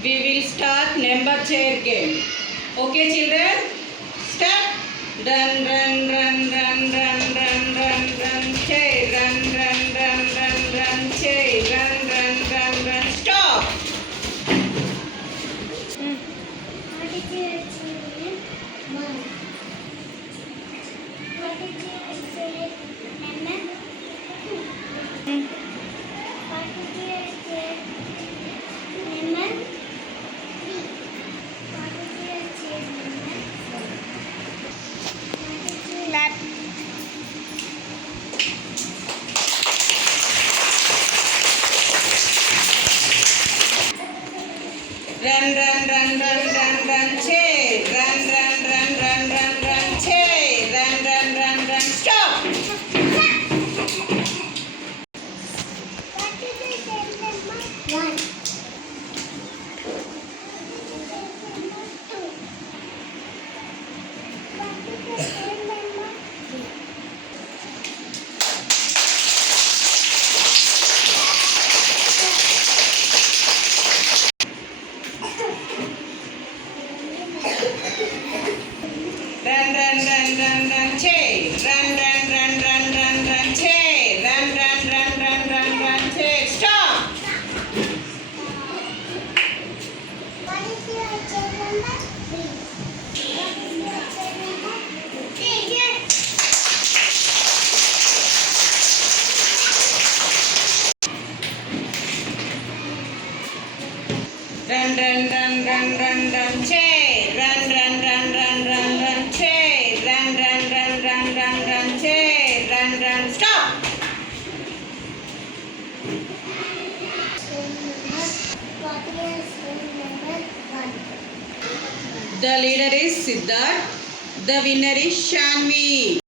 We will start number chair game. Okay, children? Start. Run, run, run, run, run, run, run, run, chair. Run, run, run, run, run, chair. Run, run, run, run. Stop. What did you achieve? One. What did you achieve? Number two. What did you achieve? Number three. What did you achieve? Number four. What did you clap? Run, run, run, run, run, run, chair. Run, run, run, run, run, run, chair. Run, run, run, run. Stop. What did you achieve? Number one. Number two. What did you achieve? Number three. Run, run, run, run, run, chair. Run, run, run, run, run, run, chair. Run, run, run, run, run, run, chair. Stop. What did you achieve? Number three. What did you achieve? Number two. Run, run, run, run, run, run, chair. Run, run, run, run, run, run, chair. Run, run, run, run, run, run, chair. Run, run. Stop. What is number one? The leader is Siddharth. The winner is Shanvi.